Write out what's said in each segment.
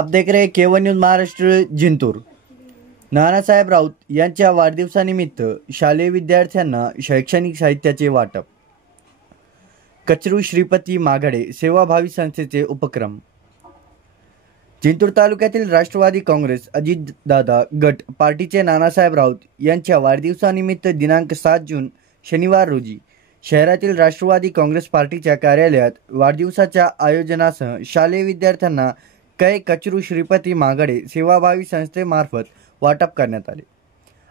आप देख रहे हैं केवन न्यूज महाराष्ट्र जिंतूर। नानासाहेब राऊत यांच्या वाढदिवसानिमित्त शालेय विद्यार्थ्यांना शैक्षणिक साहित्याचे वाटप। कचरू श्रीपती माघाडे सेवाभावी संस्थेचे उपक्रम। जिंतूर तालुक्यातील राष्ट्रवादी काँग्रेस अजितदादा गट पार्टीचे नानासाहेब राऊत यांच्या वाढदिवसानिमित्त दिनांक 7 जून शनिवार रोजी शहरातील राष्ट्रवादी काँग्रेस पार्टीच्या कार्यालयात वाढदिवसाच्या आयोजनासह शालेय विद्यार्थ्यांना कै कचरू श्रीपती माघाडे सेवाभावी संस्थेमार्फत वाटप करण्यात आले।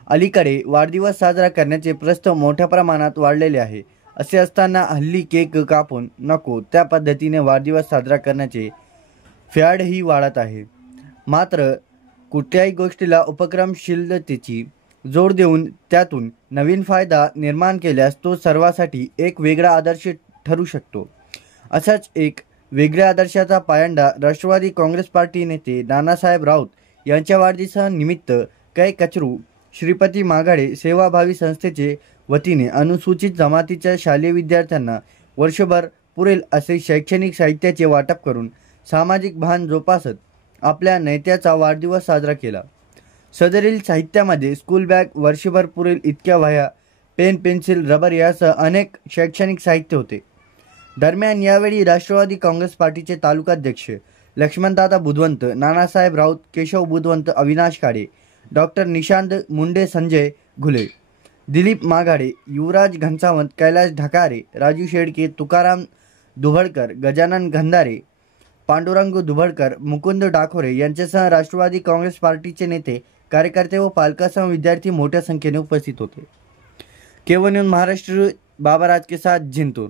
अलीकडे वाढदिवस साजरा करण्याचे प्रस्थ मोठ्या प्रमाणात वाढलेले आहे। असे असताना हल्ली केक कापून नको त्या पद्धतीने वाढदिवस साजरा करण्याचे फॅडही वाढत आहे। मात्र कुठल्याही गोष्टीला उपक्रमशीलतेची जोड देऊन त्यातून नवीन फायदा निर्माण केल्यास तो सर्वांसाठी एक वेगळा आदर्श ठरू शकतो। असाच एक वेगळ्या आदर्शाचा पायंडा राष्ट्रवादी काँग्रेस पार्टी नेते नानासाहेब राऊत यांच्या वाढदिवसानिमित्त कै कचरू श्रीपती माघाडे सेवाभावी संस्थेचे वतीने अनुसूचित जमातीच्या शालेय विद्यार्थ्यांना वर्षभर पुरेल असे शैक्षणिक साहित्याचे वाटप करून सामाजिक भान जोपासत आपल्या नेत्याचा वाढदिवस साजरा केला। सदरील साहित्यामध्ये स्कूल बॅग, वर्षभर पुरेल इतक्या वह्या, पेन, पेन्सिल, रबर यासह अनेक शैक्षणिक साहित्य होते। दरम्यान यावेळी राष्ट्रवादी काँग्रेस पार्टीचे तालुकाध्यक्ष लक्ष्मणदादा बुधवंत, नानासाहेब राऊत, केशव बुधवंत, अविनाश काळे, डॉक्टर निशांत मुंडे, संजय घुले, दिलीप माघाडे, युवराज घनसावंत, कैलास ढकारे, राजू शेडके, तुकाराम दुभडकर, गजानन गंधारे, पांडुरंग दुभडकर, मुकुंद डाखोरे यांच्यासह राष्ट्रवादी काँग्रेस पार्टीचे नेते, कार्यकर्ते व पालकासह विद्यार्थी मोठ्या संख्येने उपस्थित होते। केवन न्यूज महाराष्ट्र बाबा राज के साथ जिंतूर।